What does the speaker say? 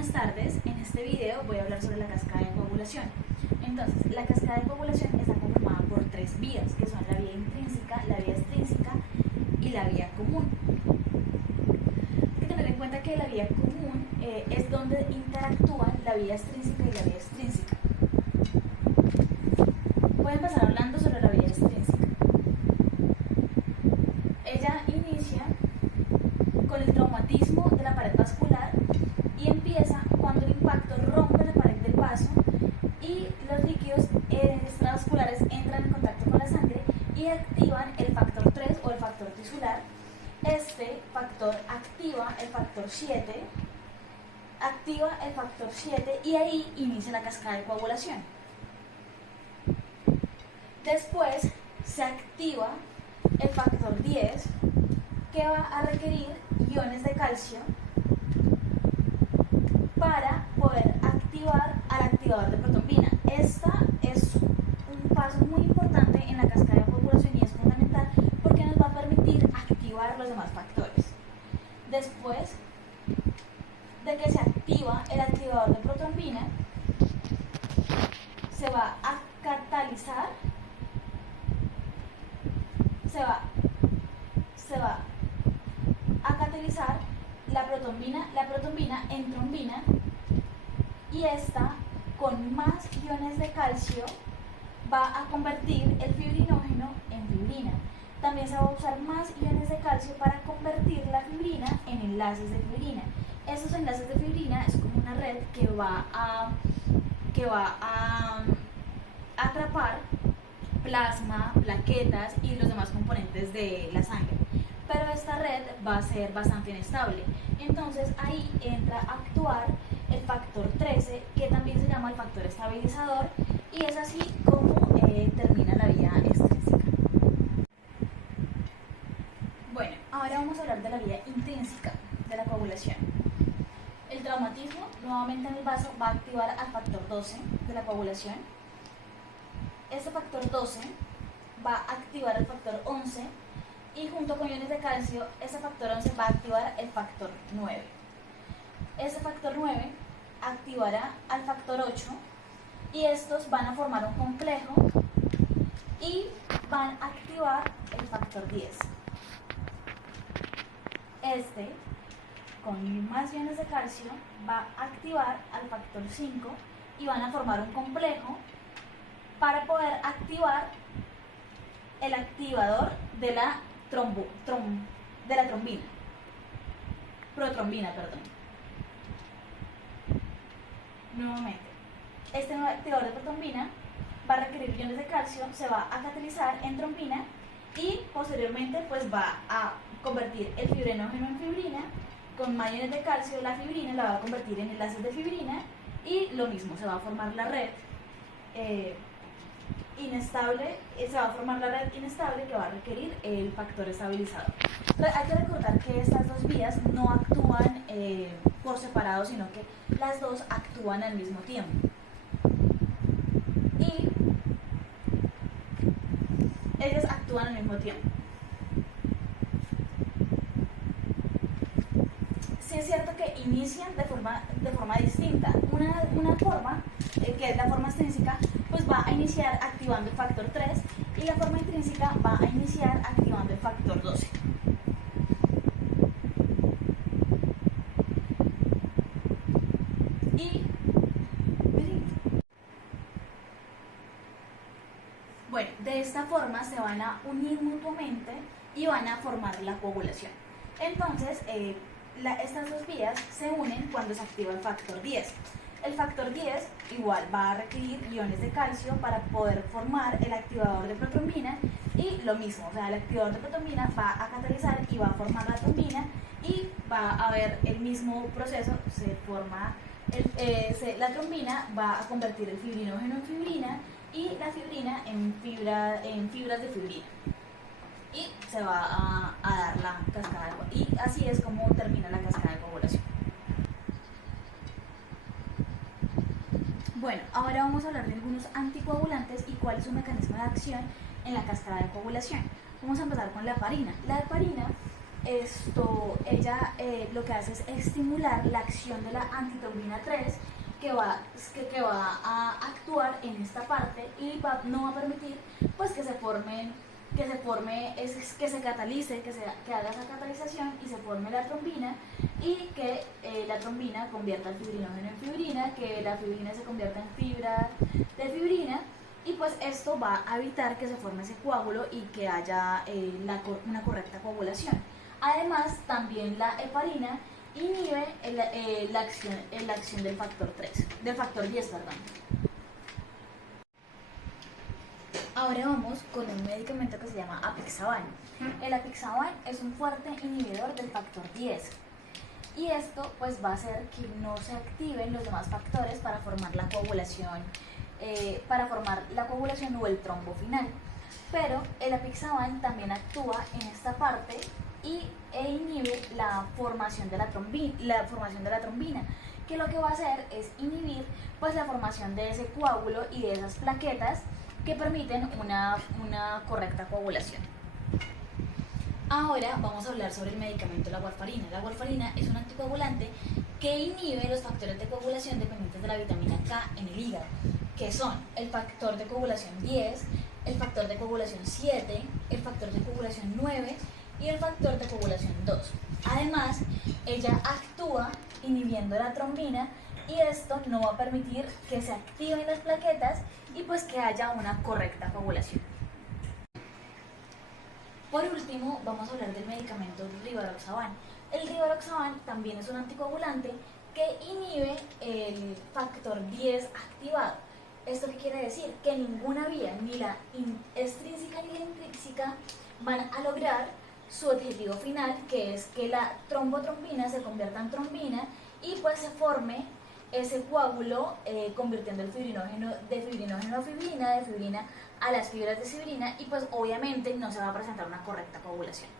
Buenas tardes, en este video voy a hablar sobre la cascada de coagulación. Entonces, la cascada de coagulación está conformada por tres vías, que son la vía intrínseca, la vía extrínseca y la vía común. Hay que tener en cuenta que la vía común es donde interactúan la vía extrínseca y la vía extrínseca. Voy a empezar hablando sobre la vía extrínseca. Ella inicia con el traumatismo de la pared vascular y empieza cuando el impacto rompe la pared del vaso y los líquidos extravasculares entran en contacto con la sangre y activan el factor 3 o el factor tisular. Este factor activa el factor 7, y ahí inicia la cascada de coagulación. Después se activa el factor 10, que va a requerir iones de calcio para poder activar al activador de protombina. Esta es un paso muy importante en la cascada de coagulación y es fundamental porque nos va a permitir activar los demás factores. Después de que se activa el activador de protombina, se va a catalizar, se va a catalizar la protombina en trombina, y esta, con más iones de calcio, va a convertir el fibrinógeno en fibrina. También se va a usar más iones de calcio para convertir la fibrina en enlaces de fibrina. Estos enlaces de fibrina es como una red que va a atrapar plasma, plaquetas y los demás componentes de la sangre. Pero esta red va a ser bastante inestable. Entonces ahí entra a actuar el factor 13, que también se llama el factor estabilizador, y es así como termina la vía extrínseca. Bueno, ahora vamos a hablar de la vía intrínseca de la coagulación. El traumatismo nuevamente en el vaso va a activar al factor 12 de la coagulación. Este factor 12 va a activar el factor 11, y junto con iones de calcio, este factor 11 va a activar el factor 9. Este factor 9 activará al factor 8, y estos van a formar un complejo y van a activar el factor 10. Este, con más iones de calcio, va a activar al factor 5 y van a formar un complejo para poder activar el activador de la protrombina. Nuevamente, este nuevo activador de protrombina va a requerir iones de calcio, se va a catalizar en trombina y posteriormente pues va a convertir el fibrinógeno en fibrina. Con más iones de calcio, la fibrina la va a convertir en enlaces de fibrina, y lo mismo, se va a formar la red inestable, que va a requerir el factor estabilizador. Entonces, hay que recordar que estas dos vías no actúan por separado, sino que las dos actúan al mismo tiempo. Y ellas actúan al mismo tiempo. Sí es cierto que inician de forma distinta. Una forma, que es la forma extrínseca, pues va a iniciar activando el factor 3, y la forma intrínseca va a iniciar activando el factor 12. Bueno, de esta forma se van a unir mutuamente y van a formar la coagulación. Entonces, estas dos vías se unen cuando se activa el factor 10. El factor 10 igual va a requerir iones de calcio para poder formar el activador de protrombina, y lo mismo, o sea, el activador de protrombina va a catalizar y va a formar la trombina, y va a haber el mismo proceso, se forma la trombina va a convertir el fibrinógeno en fibrina y la fibrina en fibras de fibrina, y se va a dar la cascada de coagulación, y así es como termina la cascada de coagulación. Bueno, ahora vamos a hablar de algunos anticoagulantes y cuál es su mecanismo de acción en la cascada de coagulación. Vamos a empezar con la heparina. La heparina ella lo que hace es estimular la acción de la angiotensina 3 que va a actuar en esta parte y no va a permitir pues que se catalice, que haga esa catalización y se forme la trombina y que la trombina convierta el fibrinógeno en fibrina, que la fibrina se convierta en fibra de fibrina y pues esto va a evitar que se forme ese coágulo y que haya una correcta coagulación. Además, también la heparina inhibe la acción del factor 10, perdón. Ahora vamos con un medicamento que se llama apixaban. El apixaban es un fuerte inhibidor del factor 10 y esto pues va a hacer que no se activen los demás factores para formar la coagulación, o el trombo final. Pero el apixaban también actúa en esta parte e inhibe la formación de la trombina, que lo que va a hacer es inhibir pues la formación de ese coágulo y de esas plaquetas que permiten una correcta coagulación. Ahora vamos a hablar sobre el medicamento la warfarina. La warfarina es un anticoagulante que inhibe los factores de coagulación dependientes de la vitamina K en el hígado, que son el factor de coagulación 10, el factor de coagulación 7, el factor de coagulación 9 y el factor de coagulación 2. Además, ella actúa inhibiendo la trombina y esto no va a permitir que se activen las plaquetas y pues que haya una correcta coagulación. Por último, vamos a hablar del medicamento rivaroxaban. El rivaroxaban también es un anticoagulante que inhibe el factor 10 activado. ¿Esto qué quiere decir? Que ninguna vía, ni la extrínseca ni la intrínseca, van a lograr su objetivo final, que es que la trombotrombina se convierta en trombina y pues se forme ese coágulo convirtiendo el fibrinógeno a fibrina, de fibrina a las fibras de fibrina y pues obviamente no se va a presentar una correcta coagulación.